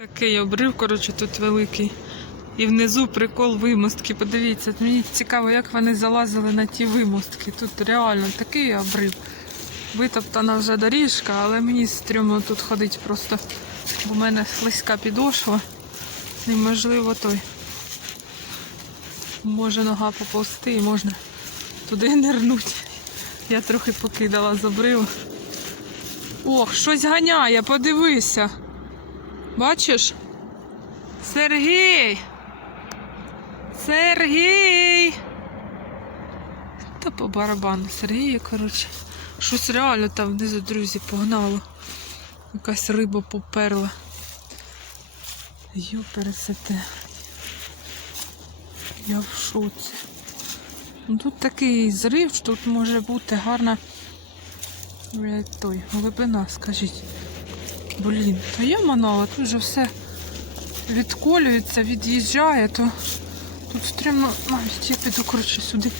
Такий обрив, коротше, тут великий. І внизу прикол вимостки. Подивіться, мені цікаво, як вони залазили на ті вимостки. Тут реально такий обрив. Витоптана вже доріжка, але мені стрьомно тут ходить просто. В мене слизька підошва. Неможливо той. Може нога поповзти і можна туди нирнути. Я трохи покидала з обриву. Ох, щось ганяє, подивися. Бачиш? Сергій! Сергій! Та по барабану Сергію, коротше. Щось реально там внизу, друзі, погнало. Якась риба поперла. Йо. Я в шоці. Ну, тут такий зрив, що тут може бути гарна той, глибина, скажіть. Блін, то я манала, тут вже все відколюється, від'їжджає, то тут стрімно навіть я піду коротше, сюди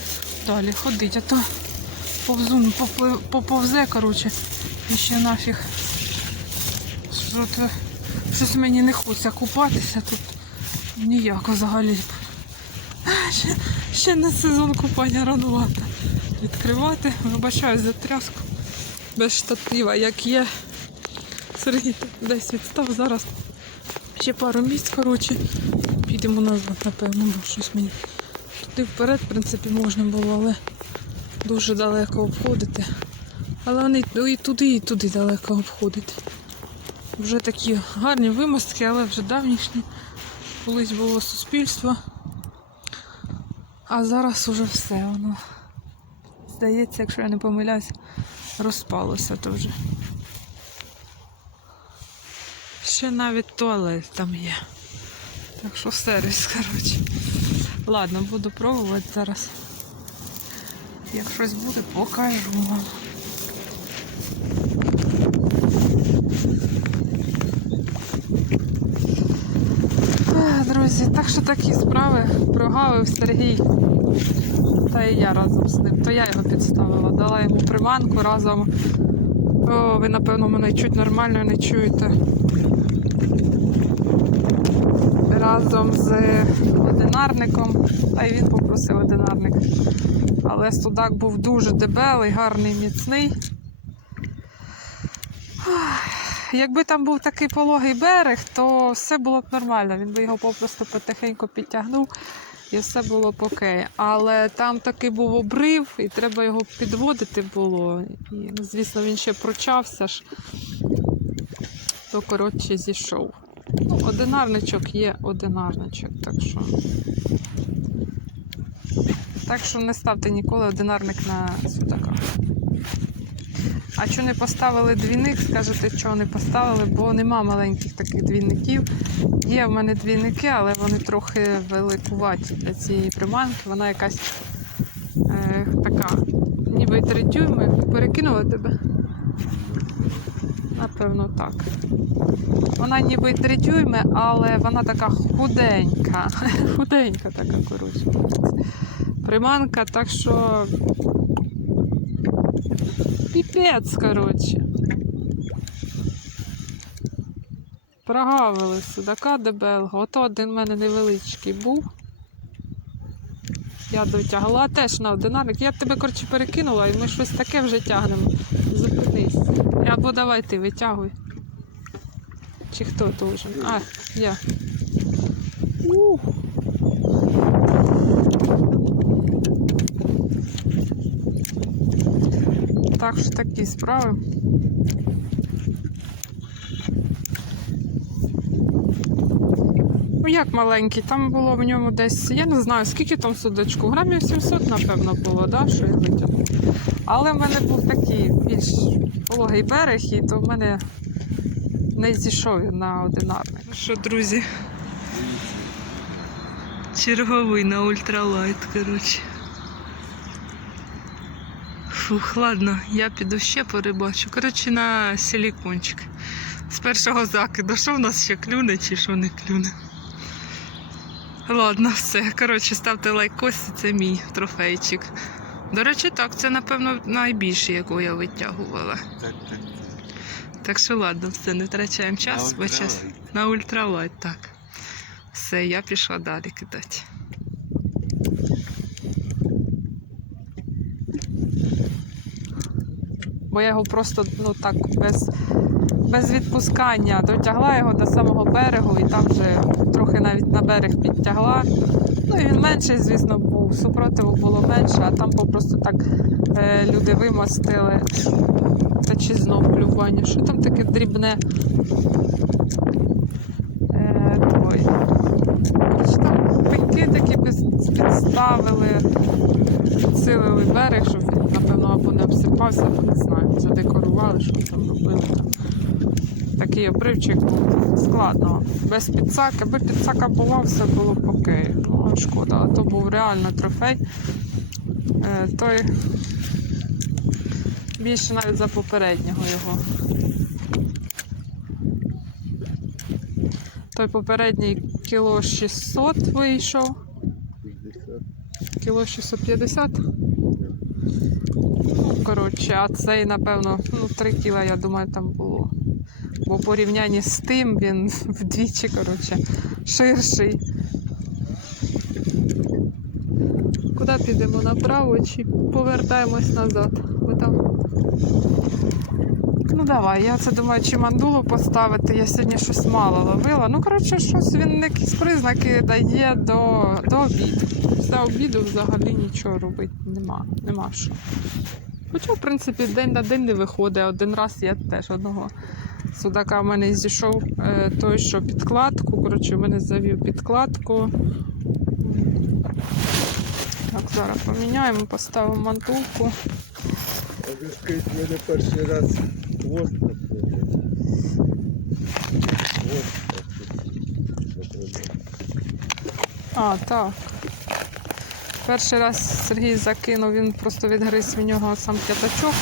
далі ходить, а то повзун поповзе, коротше, і ще нафіг. Що то, щось мені не хочеться купатися тут ніяко взагалі. Ще, ще не сезон купання ранувато. Відкривати, вибачаю за тряску без штатива, як є. Сергій десь відстав зараз. Ще пару місць, коротше. Підемо назад, напевно, бо щось мені. Туди вперед, в принципі, можна було, але дуже далеко обходити. Але вони ну, і туди, і туди далеко обходити. Вже такі гарні вимостки, але вже давнішні. Колись було суспільство. А зараз уже все воно. Здається, якщо я не помиляюсь, розпалося то вже. Ще навіть туалет там є. Так що сервіс, коротше. Ладно, буду пробувати зараз. Як щось буде, покажу вам. Друзі, так що такі справи прогавив Сергій. Та і я разом з ним. То я його підставила, дала йому приманку разом. О, ви, напевно, мене чуть нормально не чуєте. Разом з одинарником, та й він попросив одинарник. Але судак був дуже дебелий, гарний, міцний. Якби там був такий пологий берег, то все було б нормально. Він би його попросту потихеньку підтягнув і все було б окей. Але там такий був обрив, і треба його підводити було. І, звісно, він ще прочався ж, то коротше зійшов. Ну, одинарничок є одинарничок, так що. Так що не ставте ніколи одинарник на судака. А що не поставили двійник, скажете, чого не поставили, бо нема маленьких таких двійників. Є в мене двійники, але вони трохи великуваті для цієї приманки. Вона якась е, така, ніби три дюйми. Перекинула тебе? Напевно, так. Вона ніби три дюйми, але вона така худенька. Худенька така, коротше. Приманка, так що Піпець, коротше. Прогавили судака дебелого. Ото один в мене невеличкий був. Я дотягла теж на одинарник. Я б тебе, коротше, перекинула і ми щось таке вже тягнемо. Зупинись. Або давай ти витягуй. Чи хто должен? А, я. Ух. Так що такі справи. Як маленький, там було в ньому десь, я не знаю, скільки там судочку, грамів 700, напевно, було, да, що я витягнула. Але в мене був такий більш пологий берег, і то в мене не зійшов на одинарний. Ну Що, друзі? Черговий на ультралайт, коротше. Фух, ладно, я піду ще порибачу. Коротше, на силікончик. З першого закиду. Що в нас ще клюне чи що не клюне? Ладно, все. Коротше, ставте лайкос, це мій трофейчик. До речі, так, це, напевно, найбільший, якого я витягувала. Так, так. Так що ладно, все, не втрачаємо час, бо час на ультралайт, так. Все, я пішла далі кидати. Бо я його просто ну так без, без відпускання дотягла його до самого берегу і там вже трохи навіть на берег підтягла. Ну і він менший, звісно, був. Супротиву було менше, а там попросту так е, люди вимостили. Та чи знов клювання. Що там таке дрібне? Е, той. Під- підставили, підсилили берег, щоб напевно, або не обсипався, або не знаю. Задекорували, що там робили. Такий обривчик був складно. Без підсаки, аби підсака була, все було б окей. Ну, шкода, а то був реально трофей. Е, той більше навіть за попереднього його. Той попередній кіло 600 вийшов, кіло 650. Коротше, а цей, напевно, ну, 3 кіла, я думаю, там було. Бо порівнянні з тим він вдвічі, коротше, ширший. Куди підемо? Направо чи повертаємось назад? Бо там. Ну давай, я це думаю, чи мандулу поставити. Я сьогодні щось мало ловила. Ну, коротше, щось він якісь признаки дає до, до обіду. Після обіду взагалі нічого робити нема. Нема що. Хоча, в принципі, день на день не виходить. Один раз я теж одного судака в мене зійшов е, той, що підкладку. Коротше, в мене завів підкладку. Так, зараз поміняємо, поставимо мантулку. Скажіть, мене перший раз хвост. А, так. Перший раз Сергій закинув, він просто відгриз в нього сам п'ятачок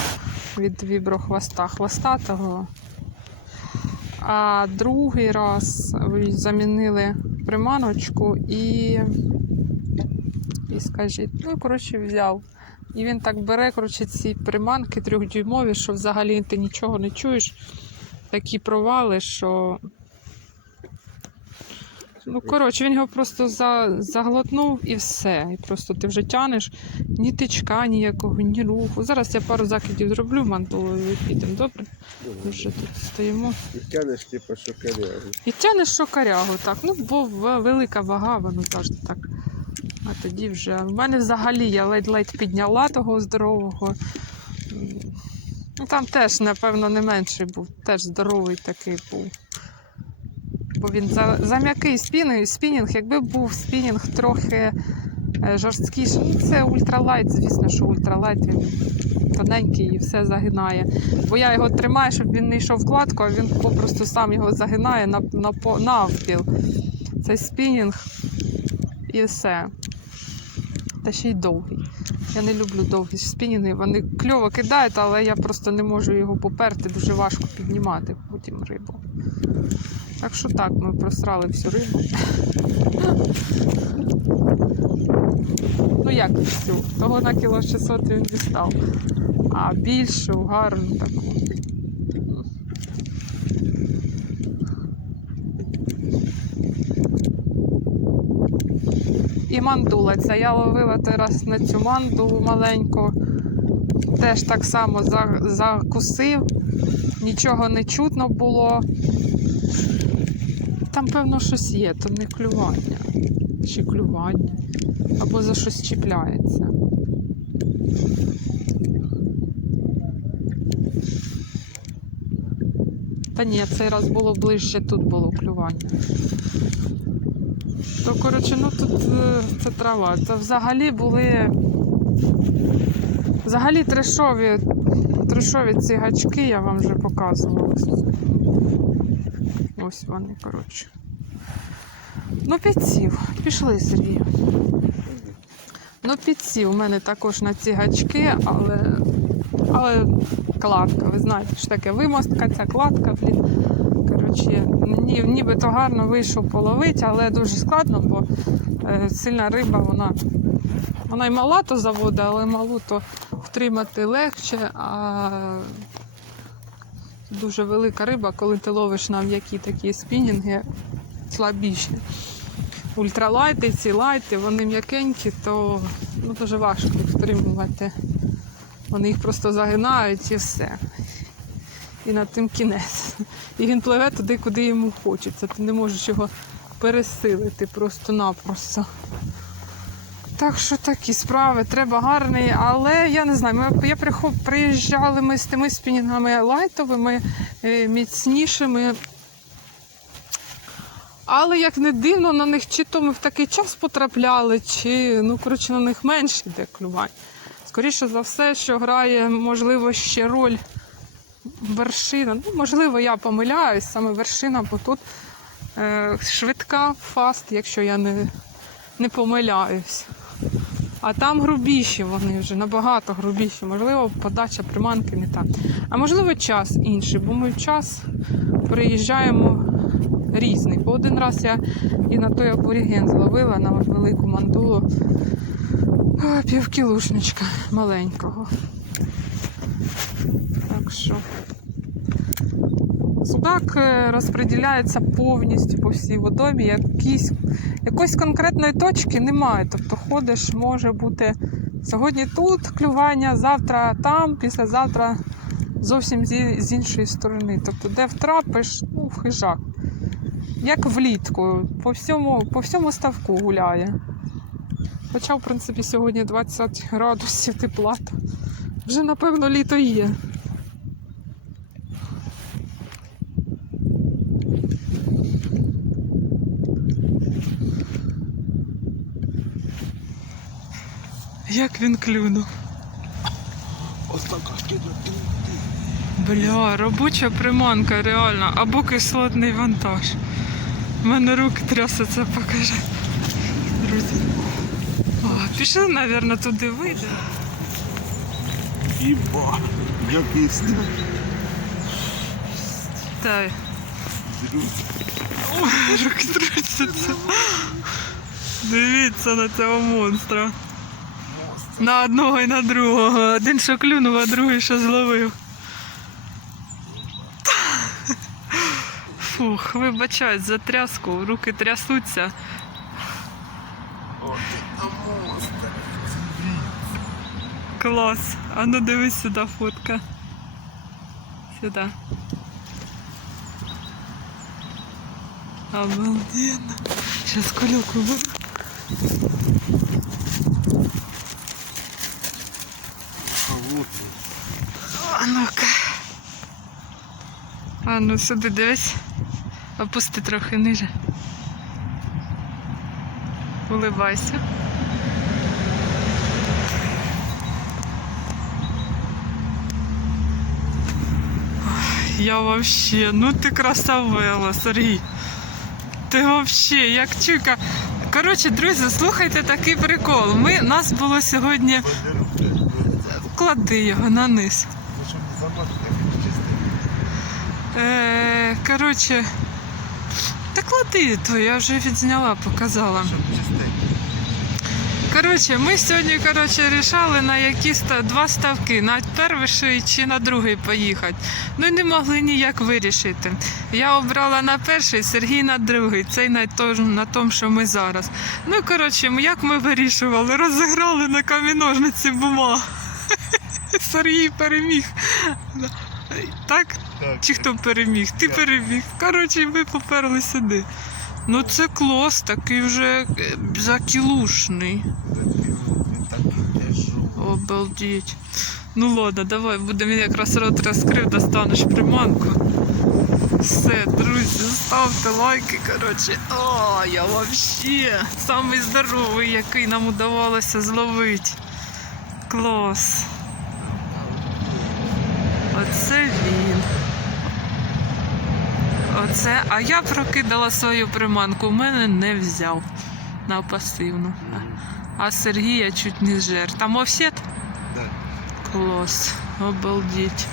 від віброхвоста хвостатого. А другий раз ви замінили приманочку і, і скажіть, ну, коротше, взяв. І він так бере, коротше, ці приманки трьохдюймові, що взагалі ти нічого не чуєш. Такі провали, що Ну, коротше, він його просто за, заглотнув і все. І просто ти вже тянеш ні тичка, ніякого, ні руху. Зараз я пару закидів зроблю мантулою підемо, добре? Ми вже тут стоїмо. І тянеш, типу, що корягу. І тянеш шокарягу, так. Ну, бо велика вага, воно завжди так. А тоді вже. В мене взагалі я ледь-ледь підняла того здорового. Ну, там теж, напевно, не менший був, теж здоровий такий був. Бо він за, за м'який спінінг, якби був спінінг трохи е, жорсткіший. Ну, це ультралайт, звісно, що ультралайт він тоненький і все загинає. Бо я його тримаю, щоб він не йшов в кладку, а він попросту сам його загинає на, на, навпіл. Цей спінінг і все. Та ще й довгий. Я не люблю довгі спінінги. Вони кльово кидають, але я просто не можу його поперти, дуже важко піднімати потім рибу. Так що так, ми просрали всю рибу. Ну як всю? Того на кіло 600 він дістав. А більшу, гарну таку. І мандула. Я ловила той раз на цю мандулу маленьку. Теж так само закусив, нічого не чутно було. Там, певно, щось є, то не клювання. Чи клювання. Або за щось чіпляється. Та ні, цей раз було ближче, тут було клювання. То, коротше, ну тут е, це трава. Це взагалі були. Взагалі трешові, трешові ці гачки я вам вже показувала. Ось вони, коротше. Ну, підсів. Пішли, Сергій. Ну, підсів у мене також на ці гачки, але, але кладка. Ви знаєте, що таке вимостка, ця кладка, блін. Коротше, ні, нібито гарно вийшов половити, але дуже складно, бо е, сильна риба, вона, вона й мала то заводить, але малу то втримати легше, а дуже велика риба, коли ти ловиш на м'які такі спінінги слабіші. Ультралайти, ці лайти, вони м'якенькі, то ну, дуже важко втримувати. Вони їх просто загинають і все. І на тим кінець. І він пливе туди, куди йому хочеться. Ти не можеш його пересилити просто-напросто. Так що такі справи, треба гарний, але я не знаю, ми, я приїжджали ми з тими спінінгами лайтовими, е, міцнішими. Але як не дивно, на них чи то ми в такий час потрапляли, чи ну, коротше, на них менше йде клювань. Скоріше за все, що грає, можливо, ще роль вершина. Ну, можливо, я помиляюсь, саме вершина, бо тут е, швидка фаст, якщо я не, не помиляюсь. А там грубіші вони вже, набагато грубіші. Можливо, подача приманки не так. А можливо, час інший, бо ми в час приїжджаємо різний. Бо один раз я і на той аборіген зловила на велику мандулу півкілушничка маленького. Так що судак е, розподіляється повністю по всій водомі. Якісь, якоїсь конкретної точки немає. Тобто ходиш, може бути сьогодні тут клювання, завтра там, післязавтра зовсім з іншої сторони. Тобто, де втрапиш, ну, в хижак. Як влітку, по всьому, по всьому ставку гуляє. Хоча, в принципі, сьогодні 20 градусів тепла. Вже, напевно, літо є. Як він клюнув. Бля, робоча приманка, реально. Або кислотний вантаж. У мене руки трясуться, покажи. Друзі. О, пішли, мабуть, туди вийде. Іба. Який стиль. Та Ой, руки трясуться. Дивіться на цього монстра. На одного і на другого. Один що клюнув, а другий що зловив. Фух, вибачаюсь за тряску, руки трясуться. Клас. А ну дивись сюди фотка. Сюди. Обалденно. Сейчас кулек уберу. А ну сюди дивись. Опусти трохи ниже. Улибайся. Ой, Я вообще, ну ти красавела, Сергій. Ти вообще, як чука. Коротше, друзі, слухайте такий прикол. Ми, нас було сьогодні. Клади його на низ. Ну, щоб не замати, так чисто. Е, коротше, та клади то, я вже відзняла, показала. Коротше, ми сьогодні коротше, рішали на які два ставки, на перший чи на другий поїхати. Ну і не могли ніяк вирішити. Я обрала на перший, Сергій на другий, цей на, тож, на тому, що ми зараз. Ну, коротше, як ми вирішували? Розіграли на каміножниці бумагу. Сергій переміг. Так? Так. Чи хто переміг? Ти Я. переміг. Коротше, ми поперли сюди. Ну це клас, такий вже е, закілушний. Обалдеть. Ну ладно, давай, будемо якраз рот розкрив, достанеш приманку. Все, друзі, ставте лайки, коротше. О, я вообще самий здоровий, який нам удавалося зловити. Клас. Оце він. Оце, а я прокидала свою приманку, в мене не взяв на пасивну. А Сергія чуть не зжер. Там офсет? Так. Клас, обалдеть.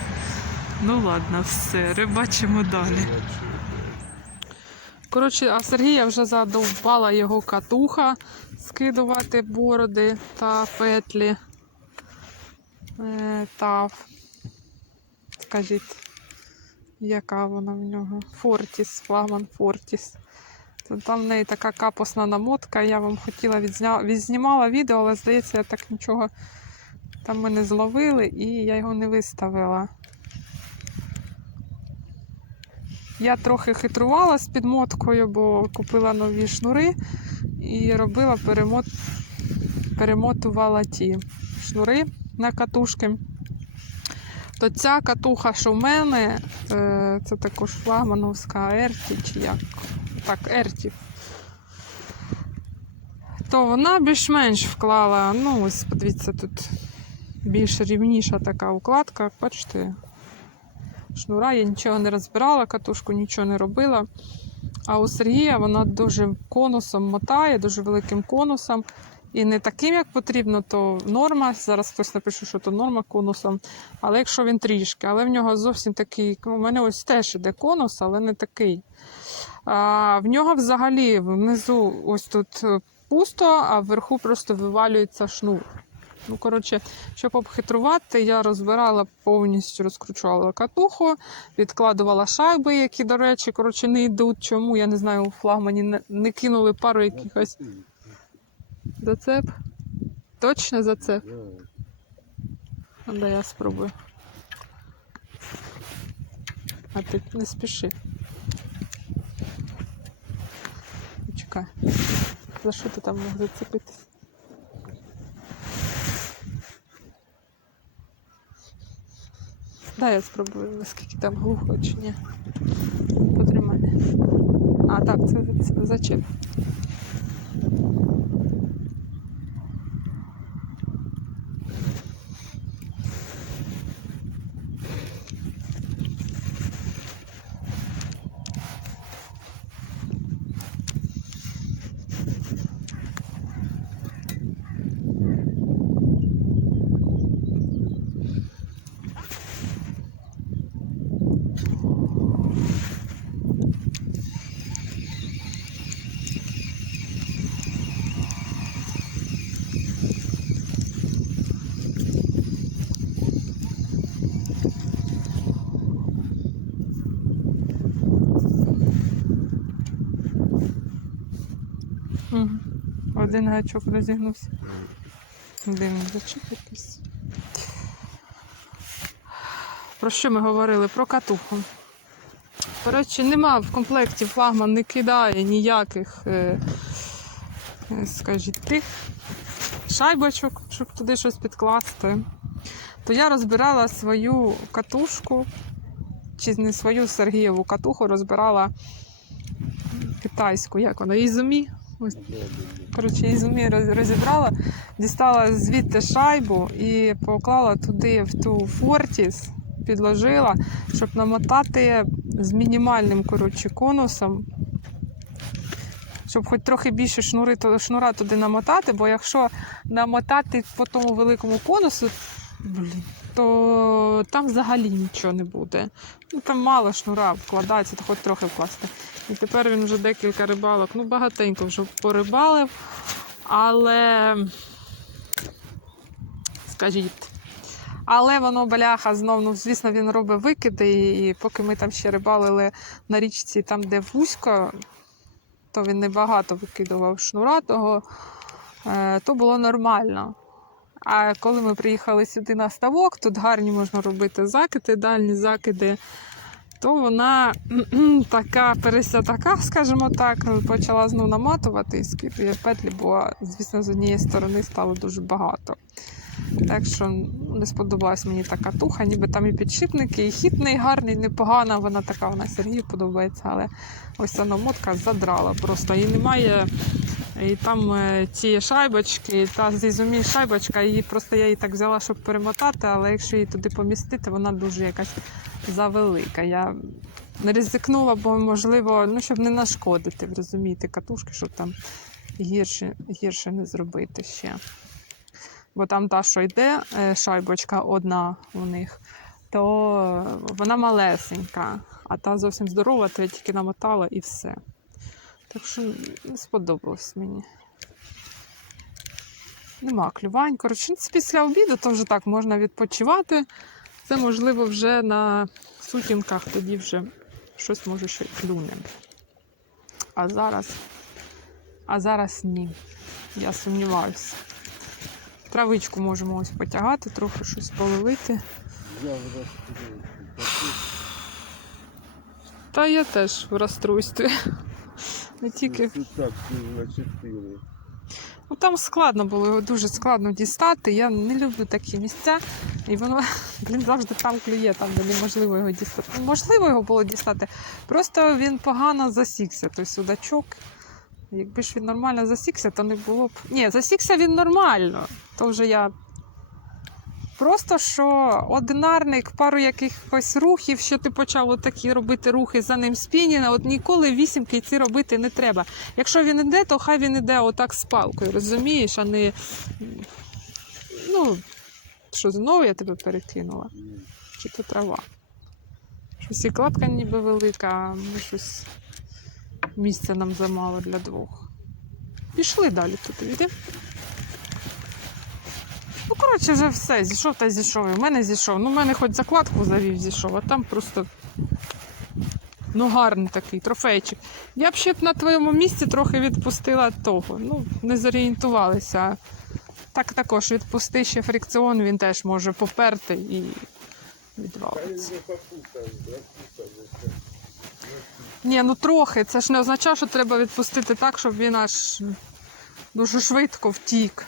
Ну ладно, все, рибачимо далі. Коротше, а Сергія вже задовбала його катуха скидувати бороди та петлі. Е, та, скажіть, яка вона в нього. Фортіс, флагман Фортіс. Там в неї така капосна намотка. Я вам хотіла відзня... відзнімала відео, але здається, я так нічого там ми не зловили і я його не виставила. Я трохи хитрувала з підмоткою, бо купила нові шнури і робила перемот... перемотувала ті шнури на катушки. То ця катуха, що в мене, е, це також флагмановська Ерті, чи як? Так, Ерті. То вона більш-менш вклала. Ну, ось подивіться, тут більш рівніша така укладка. Бачите, шнура, я нічого не розбирала, катушку нічого не робила. А у Сергія вона дуже конусом мотає, дуже великим конусом. І не таким, як потрібно, то норма. Зараз хтось напише, що то норма конусом. Але якщо він трішки, але в нього зовсім такий. У мене ось теж іде конус, але не такий. А, в нього взагалі внизу ось тут е, пусто, а вверху просто вивалюється шнур. Ну, коротше, щоб обхитрувати, я розбирала повністю розкручувала катуху, відкладувала шайби, які, до речі, коротше, не йдуть. Чому? Я не знаю, у флагмані не, не кинули пару якихось зацеп. Точно зацеп? Да. А да я спробую. А ти не спіши. Чекай. За що ти там мог зацепитись? Да, я спробую, наскільки там глухо чи ні. Потримай. А, так, це, це зачеп. Один гачок розігнувся. Дивний зачіп якийсь. Про що ми говорили? Про катуху. Коротше, нема в комплекті флагман не кидає ніяких, е, е, скажіть, тих шайбочок, щоб туди щось підкласти. То я розбирала свою катушку, чи не свою Сергієву катуху, розбирала китайську, як вона, Ізумі. Ось. Коротше, ізумі роз- розібрала, дістала звідти шайбу і поклала туди в ту фортіс, підложила, щоб намотати з мінімальним коротше, конусом. Щоб хоч трохи більше шнури, то- шнура туди намотати, бо якщо намотати по тому великому конусу, блін, то там взагалі нічого не буде. Ну, там мало шнура вкладається, то хоч трохи вкласти. І тепер він вже декілька рибалок, ну багатенько вже порибалив, але скажіть. Але воно бляха знов, ну звісно, він робить викиди. І поки ми там ще рибалили на річці, там, де вузько, то він небагато викидував шнура, того, е, то було нормально. А коли ми приїхали сюди на ставок, тут гарні можна робити закиди, дальні закиди, то вона така переся така, скажімо так, почала знову наматувати і скидує петлі, бо, звісно, з однієї сторони стало дуже багато. Так що ну, не сподобалась мені така туха, ніби там і підшипники, і хід не гарний, непогана, вона така, вона Сергію подобається, але ось ця намотка задрала просто. І немає. І там е, ці шайбочки, та з ізумі шайбочка, її просто я її так взяла, щоб перемотати, але якщо її туди помістити, вона дуже якась завелика. Я не ризикнула, бо можливо, ну щоб не нашкодити, розумієте, катушки, щоб там гірше, гірше не зробити ще. Бо там та, що йде, е, шайбочка одна у них, то вона малесенька, а та зовсім здорова, то я тільки намотала і все. Так що не сподобалось мені. Нема клювань. Коротше, ну, після обіду то вже так можна відпочивати. Це можливо вже на сутінках тоді вже щось може ще клюне. А зараз, а зараз ні. Я сумніваюся. Травичку можемо ось потягати, трохи щось половити. Я в розстрілці. Та я теж в розстройстві. Не тільки Тут так на чотири. Ну там складно було, його дуже складно дістати. Я не люблю такі місця. І воно блін, завжди там клює, там де неможливо його дістати. Ну, Можливо його було дістати. Просто він погано засікся, той судачок. Якби ж він нормально засікся, то не було б. Ні, засікся він нормально. То вже я. Просто що одинарник, пару якихось рухів, що ти почав отакі робити рухи за ним спінінга, от ніколи вісімки ці робити не треба. Якщо він іде, то хай він іде отак з палкою, розумієш, а не. Ну, що знову я тебе перекинула? Чи то трава? Щось і кладка ніби велика, а щось місця нам замало для двох. Пішли далі тут, йди. Коротше, вже все, зійшов та зійшов. І в мене зійшов. Ну, в мене хоч закладку завів, зійшов, а там просто. Ну, гарний такий трофейчик. Я б ще б на твоєму місці трохи відпустила того. Ну, не зорієнтувалися. Так також відпусти ще фрикціон, він теж може поперти і відвалиться. Ні, ну трохи. Це ж не означає, що треба відпустити так, щоб він аж дуже швидко втік.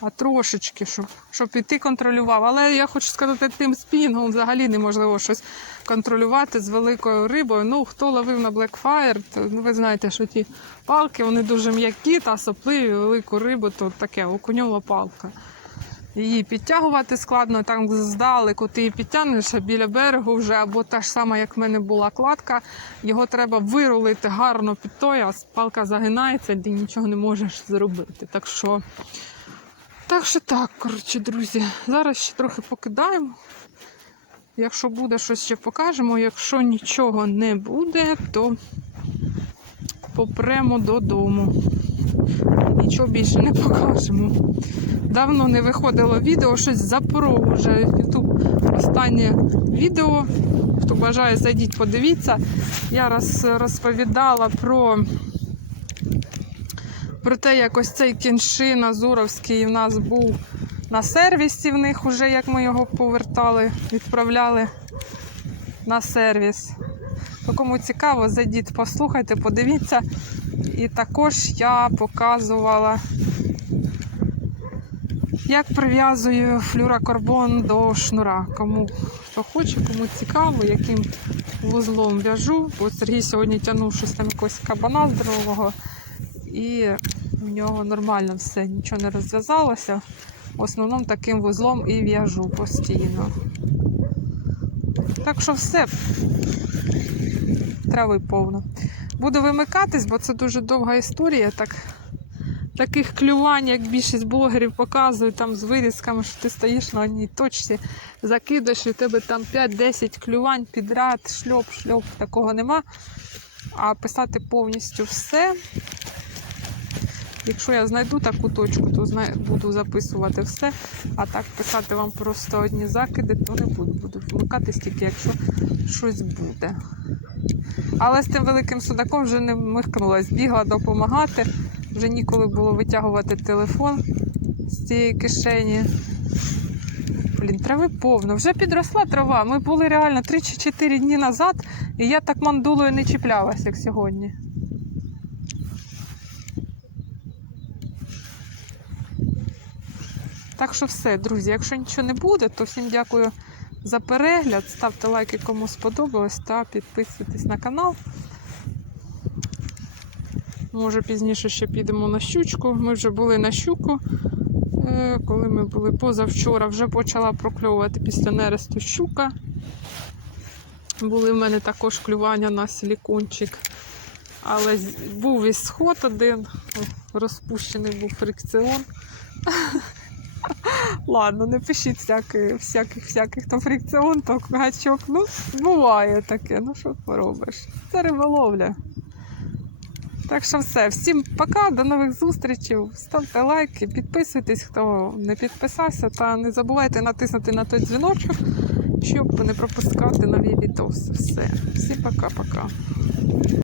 А трошечки, щоб, щоб і ти контролював. Але я хочу сказати, тим спінгом взагалі неможливо щось контролювати з великою рибою. Ну, хто ловив на Blackfire, то ну, ви знаєте, що ті палки вони дуже м'які та сопливі, велику рибу, то таке окуньова палка. Її підтягувати складно, там здалеку ти її підтягнеш, а біля берегу вже, або та ж сама, як в мене була кладка, його треба вирулити гарно під той, а палка загинається, ти нічого не можеш зробити. Так що, так що так, коротше, друзі, зараз ще трохи покидаємо. Якщо буде щось ще покажемо, якщо нічого не буде, то попремо додому. Нічого більше не покажемо. Давно не виходило відео, щось запоров вже YouTube останнє відео. Хто бажає, зайдіть, подивіться. Я роз, розповідала про, про те, як ось цей кіншин Азуровський в нас був на сервісі в них, уже як ми його повертали, відправляли на сервіс. То кому цікаво, зайдіть, послухайте, подивіться. І також я показувала як прив'язую флюрокарбон до шнура. Кому хто хоче, кому цікаво, яким вузлом в'яжу. Бо Сергій сьогодні тягнув щось там якогось кабана здорового, і в нього нормально все, нічого не розв'язалося. В основному таким вузлом і в'яжу постійно. Так що все. Трави повно. Буду вимикатись, бо це дуже довга історія. Так таких клювань, як більшість блогерів показують, там з вирізками, що ти стоїш на одній точці, закидаєш, і в тебе там 5-10 клювань підряд, шльоп, шльоп, такого нема. А писати повністю все. Якщо я знайду таку точку, то буду записувати все. А так писати вам просто одні закиди, то не буду. Буду вмикатись тільки, якщо щось буде. Але з тим великим судаком вже не вмикнулась, бігла допомагати. Вже ніколи було витягувати телефон з цієї кишені. Блін, трави повно. Вже підросла трава. Ми були реально 3 чи 4 дні назад, і я так мандулою не чіплялась, як сьогодні. Так що все, друзі, якщо нічого не буде, то всім дякую за перегляд. Ставте лайки, кому сподобалось, та підписуйтесь на канал. Може, пізніше ще підемо на щучку. Ми вже були на щуку. Е, Коли ми були позавчора, вже почала прокльовувати після нересту щука. Були в мене також клювання на силікончик. Але був і сход один, розпущений був фрикціон. Ладно, не пишіть всяких, всяких, всяких то фрикціон, гачок. Ну, буває таке, ну що поробиш. Це риболовля. Так що все, всім пока, до нових зустрічей. Ставте лайки, підписуйтесь, хто не підписався, та не забувайте натиснути на той дзвіночок, щоб не пропускати нові відоси. Все, всім пока-пока.